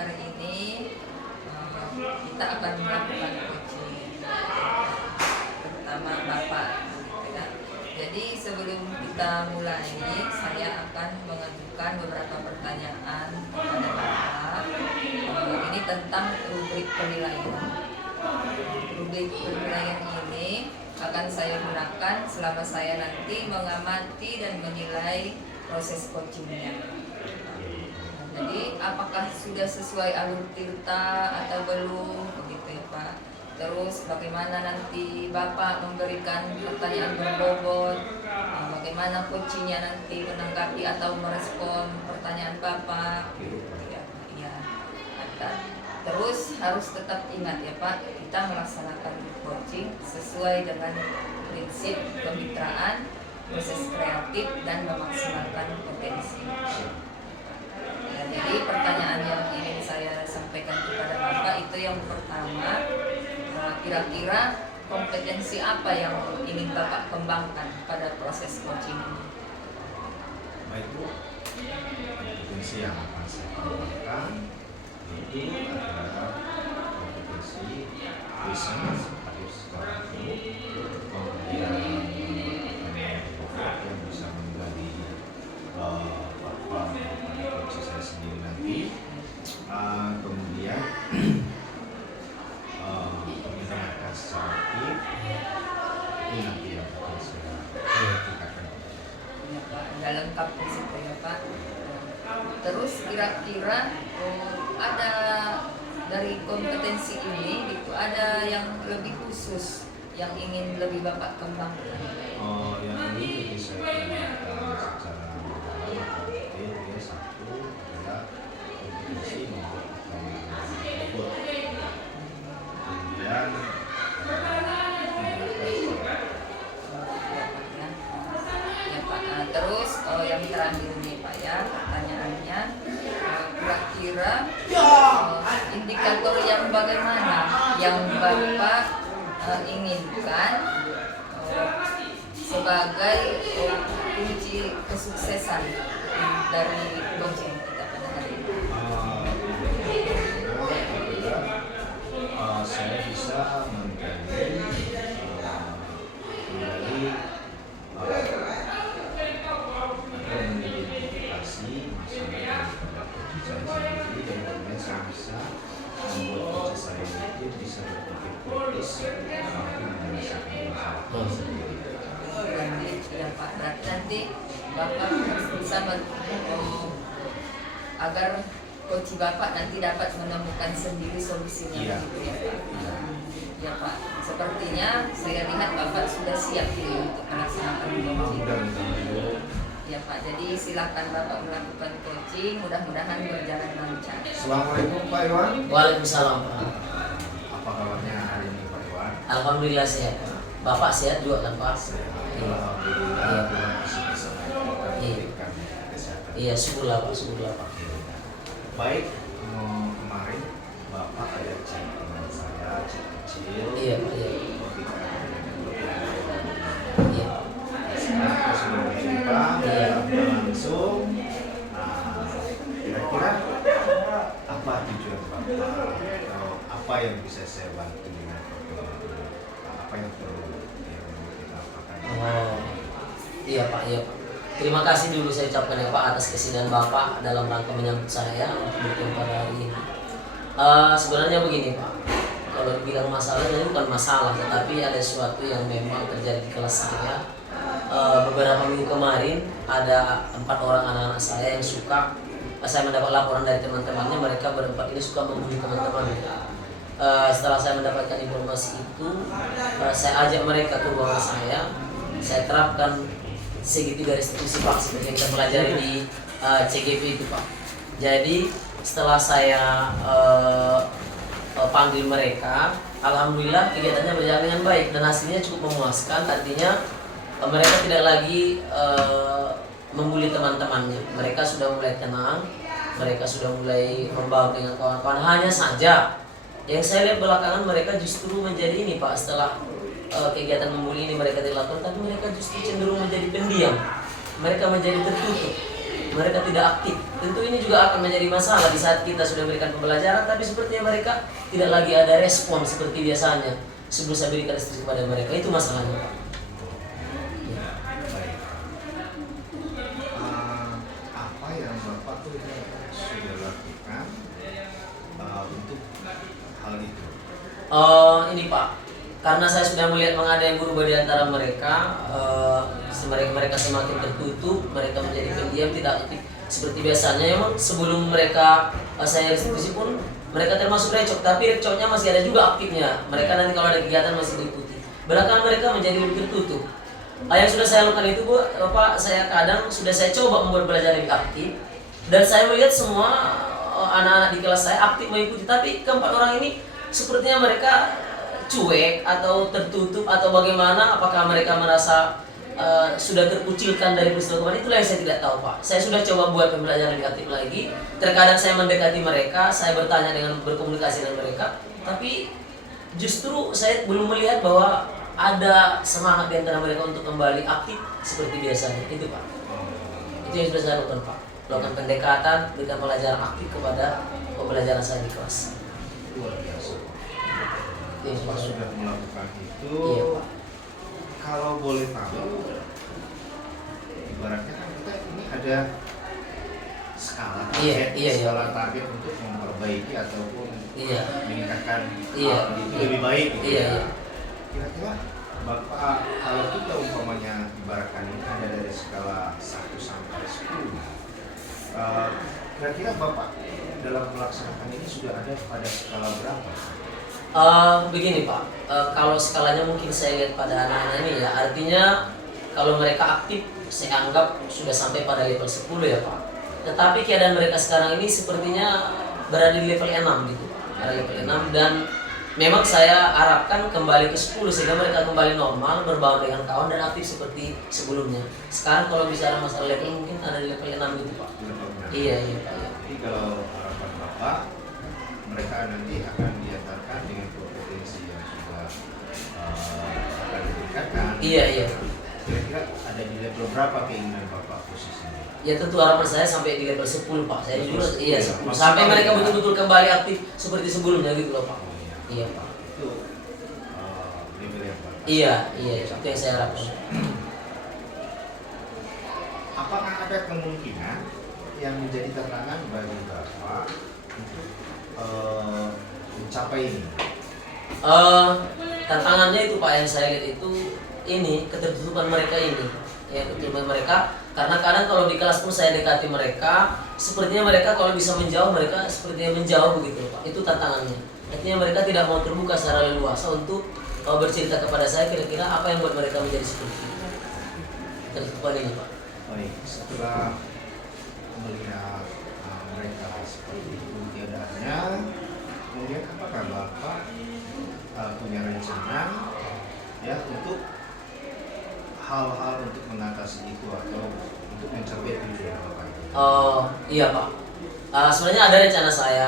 hari ini kita akan melakukan coaching terutama Bapak gitu ya. Jadi sebelum kita mulai, saya akan mengajukan beberapa pertanyaan kepada Bapak. Ini tentang rubrik penilaian. Rubrik penilaian ini akan saya gunakan selama saya nanti mengamati dan menilai proses coachingnya. Jadi apakah sudah sesuai alur tirta atau belum, begitu ya Pak. Terus bagaimana nanti Bapak memberikan pertanyaan berbobot, bagaimana coachingnya nanti menanggapi atau merespon pertanyaan Bapak, ya. Terus harus tetap ingat ya Pak, kita melaksanakan coaching sesuai dengan prinsip kemitraan, proses kreatif dan memaksimalkan potensi. Ya, jadi pertanyaan yang ingin saya sampaikan kepada Bapak itu yang pertama, kira-kira kompetensi apa yang ingin Bapak kembangkan pada proses coaching ini? Baik Bu, kompetensi yang akan saya kembangkan itu adalah kompetensi bisnis secara umum, kemudian yang bisa menjadi platform pada coach saya sendiri nanti, kemudian mendengarkan secara aktif, ini nanti yang akan saya tingkatkan. Ya Pak, udah lengkap di situ ya Pak. Terus kira-kira ada dari kompetensi ini gitu, ada yang lebih khusus yang ingin lebih Bapak kembangkan? Yang ini lebih saya kembangkan secara mendalam atau detail ya. Satu adalah kompetensi membuat robot, kemudian ya Pak. Terus yang terakhir nih Pak ya, pertanyaannya kira-kira indikator yang bagaimana yang Bapak inginkan sebagai kunci kesuksesan dari coaching kita pada hari ini? Saya bisa menggali mengidentifikasi masalah daripada coach saya sendiri, dan kemudian saya bisa membuat coach saya itu bisa berpikir kritis mampu menyelesaikan masalah sendiri. Ya Pak, nanti Bapak bisa agar coach Bapak nanti dapat menemukan sendiri solusinya. Iya. Gitu ya Pak. Ya Pak, sepertinya saya lihat Bapak sudah siap ini untuk melaksanakan coaching. Ya Pak, jadi silakan Bapak melakukan coaching, mudah-mudahan berjalan lancar. Assalamualaikum Pak Iwan. Waalaikumsalam Pak. Apa kabarnya hari ini Pak Iwan? Alhamdulillah sehat. Bapak sehat juga kan Pak? Alhamdulillah, Tuhan masih bisa memberikan kesehatan. Iya, syukurlah Pak, syukurlah Pak. Baik, kemarin Bapak ada chat teman saya, chat kecil. Iya Pak, iya. Iya. Sekarang kita sudah berjumpa, langsung. Kira-kira apa tujuan Bapak, atau apa yang bisa saya bantu dengan program ini? Apa yang perlu kita lakukan? Iya Pak, iya Pak. Terima kasih dulu saya ucapkan ya Pak atas kesediaan Bapak dalam rangka menyambut saya untuk bertemu pada hari ini. Sebenarnya begini Pak, kalau dibilang masalah ini bukan masalah, tetapi ada sesuatu yang memang terjadi di kelas saya. Beberapa minggu kemarin ada 4 orang anak-anak saya yang suka, saya mendapat laporan dari teman-temannya, mereka berempat ini suka membuli teman-teman. Setelah saya mendapatkan informasi itu, saya ajak mereka ke ruangan saya terapkan segitiga restitusi Pak, seperti yang kita pelajari di CGP itu Pak. Jadi setelah saya panggil mereka, alhamdulillah kegiatannya berjalan dengan baik dan hasilnya cukup memuaskan. Artinya mereka tidak lagi membuli teman-temannya. Mereka sudah mulai tenang, mereka sudah mulai membaur dengan kawan-kawan. Hanya saja yang saya lihat belakangan mereka justru menjadi ini Pak, setelah kegiatan membuli ini mereka dilakukan, tapi mereka justru cenderung menjadi pendiam. Mereka menjadi tertutup. mereka tidak aktif. Tentu ini juga akan menjadi masalah di saat kita sudah memberikan pembelajaran, tapi sepertinya mereka tidak lagi ada respon seperti biasanya sebelum saya berikan instruksi kepada mereka. Itu masalahnya, Pak. Baik. Apa yang Bapak sudah lakukan untuk hal itu? Ini Pak, karena saya sudah melihat mengadai berubah di antara mereka, mereka semakin tertutup, mereka menjadi pendiam, tidak aktif seperti biasanya. Memang sebelum mereka saya restitusi pun mereka termasuk recok, tapi recoknya masih ada juga aktifnya. Mereka nanti kalau ada kegiatan masih diikuti. Belakangan mereka menjadi lebih tertutup. Yang sudah saya lakukan itu, Bu, Pak, saya kadang sudah saya coba membuat belajar lebih aktif, dan saya melihat semua anak-anak di kelas saya aktif mengikuti, tapi keempat orang ini sepertinya mereka cuek atau tertutup atau bagaimana. Apakah mereka merasa sudah terkucilkan dari peristiwa kemarin? Itulah yang saya tidak tahu, Pak. Saya sudah coba buat pembelajaran lebih aktif lagi. Terkadang saya mendekati mereka, saya bertanya dengan berkomunikasi dengan mereka, tapi justru saya belum melihat bahwa ada semangat di antara mereka untuk kembali aktif seperti biasanya. Itu, Pak. Itu yang sudah saya lakukan, Pak. Lakukan pendekatan, berikan pelajaran aktif kepada pembelajaran saya di kelas. Luar biasa. Itu yang Bapak sudah. sudah melakukan itu. Iya, Pak. Kalau boleh tahu, ibaratnya kan kita ini ada skala target, Iya. skala target untuk memperbaiki ataupun Iya. meningkatkan Iya. hal itu lebih baik. Gitu. Iya, iya. Kira-kira Bapak, kalau kita umpamanya ibaratkan ini ada dari skala 1 sampai 10, kira-kira Bapak dalam melaksanakan ini sudah ada pada skala berapa? Begini Pak, kalau skalanya mungkin saya lihat pada anak-anak ini ya, artinya kalau mereka aktif saya anggap sudah sampai pada level 10 ya Pak. Tetapi keadaan mereka sekarang ini sepertinya berada di level 6 gitu Pak, pada level 6, dan memang saya harapkan kembali ke 10 sehingga mereka kembali normal, berbaur dengan kawan dan aktif seperti sebelumnya. Sekarang kalau bicara masalah level mungkin ada di level 6 gitu Pak. Iya Pak. Iya. Jadi kalau harapan Bapak, mereka nanti akan diantarkan dengan kompetensi yang sudah akan ditingkatkan. Iya. Kira-kira ada di level berapa keinginan Bapak posisinya? Ya tentu harapan saya sampai di level 10 Pak. Saya juga iya 10. Maksimal Sampai mereka ya. betul-betul kembali aktif seperti sebelumnya gitu loh Pak. Iya Pak. Itu level yang Bapak. Iya, itu yang saya harapkan. Apakah ada kemungkinan yang menjadi tantangan bagi Bapak untuk mencapai ini? Tantangannya itu Pak yang saya lihat itu ini ketertutupan mereka ini. Ya, ketertutupan mereka karena kadang kalau di kelas pun saya dekati mereka, sepertinya mereka kalau bisa menjauh mereka sepertinya menjauh begitu Pak. Itu tantangannya. Artinya mereka tidak mau terbuka secara leluasa untuk bercerita kepada saya kira-kira apa yang buat mereka menjadi seperti itu. Ketertutupan ini Pak. Baik, setelah melihat mereka seperti itu keadaannya, kemudian apakah Bapak punya rencana ya untuk hal-hal untuk mengatasi itu atau untuk mencapai tujuan Bapak itu? Iya Pak. Sebenarnya ada rencana saya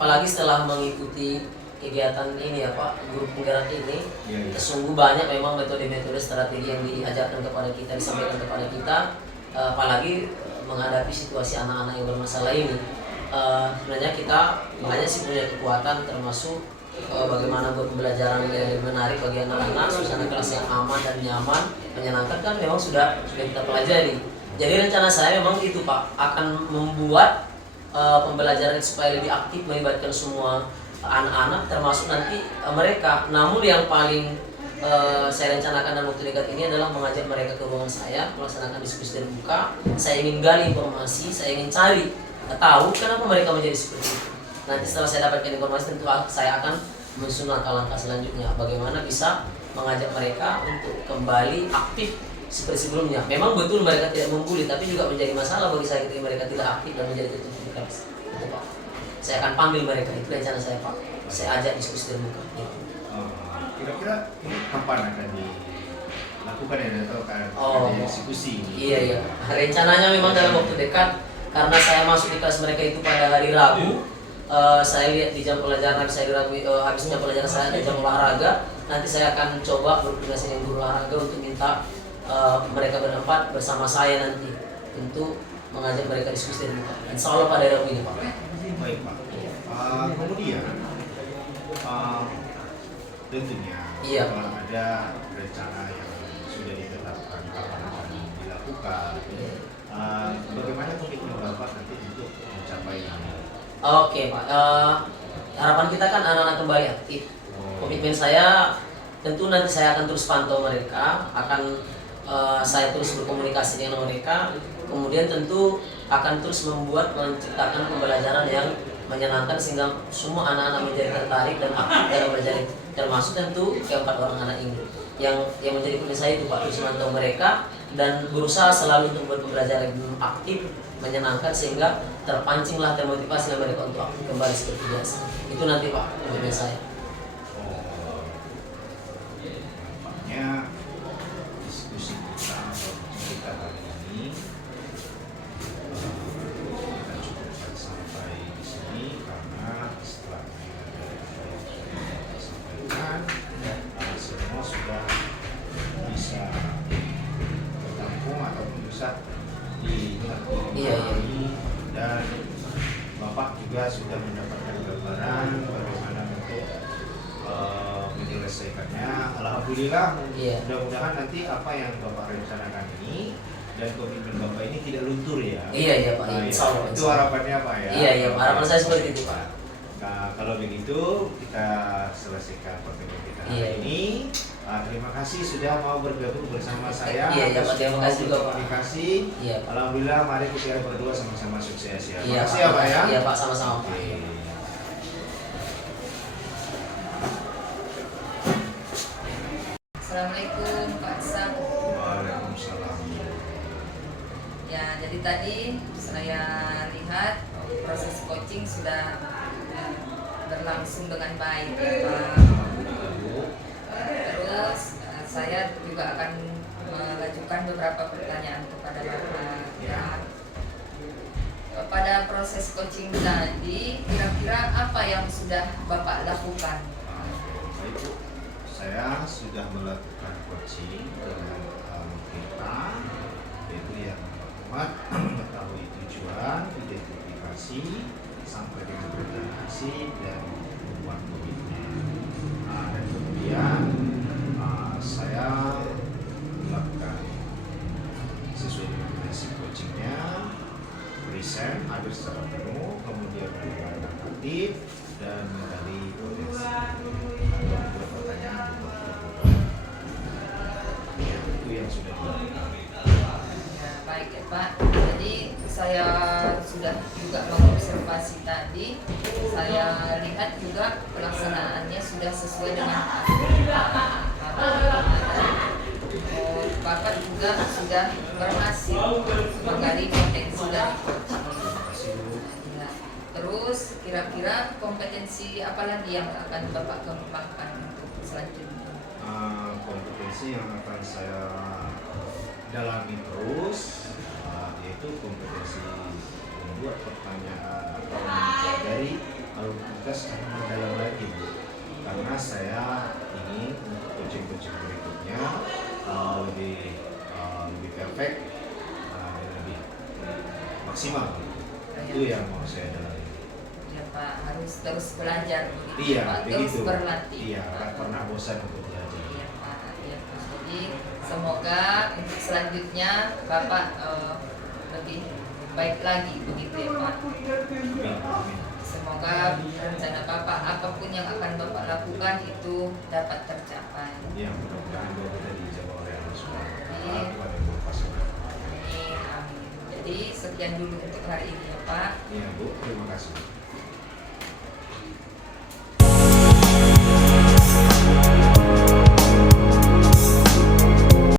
apalagi setelah mengikuti kegiatan ini ya Pak, grup penggerak ini. Iya. Sungguh banyak memang metode-metode strategi yang diajarkan kepada kita, disampaikan kepada kita, apalagi menghadapi situasi anak-anak yang bermasalah ini. Sebenarnya kita banyak sih punya kekuatan, termasuk bagaimana buat pembelajaran yang lebih menarik bagi anak-anak, suasana kelas yang aman dan nyaman, menyenangkan kan memang sudah kita pelajari. Jadi rencana saya memang itu Pak, akan membuat pembelajaran supaya lebih aktif, melibatkan semua anak-anak termasuk nanti mereka. Namun yang paling saya rencanakan dalam waktu dekat ini adalah mengajak mereka ke ruangan saya, melaksanakan diskusi terbuka. Saya ingin gali informasi, saya ingin cari tahu kenapa mereka menjadi seperti itu. Nanti setelah saya dapatkan informasi tentu saya akan menyusun langkah-langkah selanjutnya bagaimana bisa mengajak mereka untuk kembali aktif seperti sebelumnya. Memang betul mereka tidak membuli, tapi juga menjadi masalah bagi saya ketika mereka tidak aktif dan menjadi tertutup di kelas. Itu Pak. Saya akan panggil mereka, itu rencana saya Pak. Saya ajak diskusi terbuka. Kira-kira ini kapan akan dilakukan ya atau akan ada diskusi ini? Iya. Rencananya memang dalam waktu dekat, karena saya masuk di kelas mereka itu pada hari Rabu. Saya lihat di jam pelajaran habis hari Rabu, habis jam pelajaran saya ada jam olahraga. Nanti saya akan coba berkoordinasi dengan guru olahraga untuk minta mereka berempat bersama saya nanti. Tentu mengajak mereka diskusi dan insya Allah pada daerah ini Pak. Baik Pak. Kemudian tentunya Iya. kalau ada rencana yang sudah ditetapkan kapan akan dilakukan, bagaimana komitmen Bapak nanti untuk mencapai ini? Oke Pak, harapan kita kan anak-anak kembali aktif. Komitmen saya tentu nanti saya akan terus pantau mereka, akan saya terus berkomunikasi dengan mereka, kemudian tentu akan terus menciptakan pembelajaran yang menyenangkan sehingga semua anak-anak menjadi tertarik dan aktif dalam belajar, termasuk tentu keempat orang anak ini. Yang menjadi komitmen saya itu Pak, terus memantau mereka dan berusaha selalu untuk berpembelajaran aktif, menyenangkan sehingga terpancinglah, termotivasi mereka untuk aktif kembali seperti biasa. Itu nanti Pak komitmen saya. Nampaknya diskusi kita atau cerita kali ini kita cukupkan sampai di sini karena setelah dari apa yang sudah kita sampaikan semua sudah bisa tertampung atau bisa Iya. dan Bapak juga sudah mendapatkan gambaran bagaimana untuk menyelesaikannya. Alhamdulillah, Iya. mudah-mudahan nanti apa yang Bapak rencanakan ini dan komitmen Bapak ini tidak luntur ya. Iya Pak, Nah, insya Allah. itu harapannya Pak ya. Iya harapan saya seperti itu Pak. Nah, kalau begitu kita selesaikan pertemuan kita hari Iya. ini. Terima kasih sudah mau bergabung bersama saya. Iya, Pak. Terima kasih juga, Pak. Komunikasi. Iya. Alhamdulillah, mari kita berdua sama-sama sukses ya. Iya Makasih ya Pak ya. Iya Pak, sama-sama Pak. Oke. Assalamualaikum Pak Sam. Waalaikumsalam. Ya, jadi tadi saya lihat proses coaching sudah berlangsung dengan baik ya Pak. Terus saya juga akan mengajukan beberapa pertanyaan kepada Bapak ya. Pada proses coaching tadi, kira-kira apa yang sudah Bapak lakukan? Baik Bu, saya sudah melakukan coaching dengan kita, yaitu yang pertama mengetahui tujuan, identifikasi, sampai dengan presentasi dan membuat komitmen. Dan kemudian saya melakukan sesuai dengan prinsip coachingnya, present hadir secara penuh, kemudian mendengarkan aktif dan menggali potensi atau membuat pertanyaan ya, itu yang sudah dilakukan. Ya, baik ya Pak. Jadi saya sudah juga mengobservasi tadi. Saya lihat juga pelaksanaannya sudah sesuai dengan Bapak juga sudah berhasil menggali potensi dari coaching. Terima kasih Bu. Ya. Terus kira-kira kompetensi apa lagi yang akan Bapak kembangkan untuk selanjutnya? Kompetensi yang akan saya dalami terus yaitu kompetensi membuat pertanyaan atau mempelajari alur secara mendalam lagi Bu, karena saya ingin untuk coaching-coaching berikutnya lebih perfect dan lebih maksimal. Itu yang mau saya dalami. Ya Pak, harus terus belajar begitu Iya, Pak, terus begitu. berlatih. Iya, nggak pernah bosan untuk belajar. Iya Pak, iya Pak. Jadi semoga untuk selanjutnya Bapak lebih baik lagi begitu ya Pak. Amin, amin. Semoga rencana Bapak apapun yang akan Bapak lakukan itu dapat tercapai. Ya, mudah-mudahan doa kita dijawab oleh Allah Subhanahu wa Ta'ala. Amin. Tuhan yang berkuasa. Amin, amin. Jadi sekian dulu untuk hari ini ya Pak. Iya Bu, terima kasih.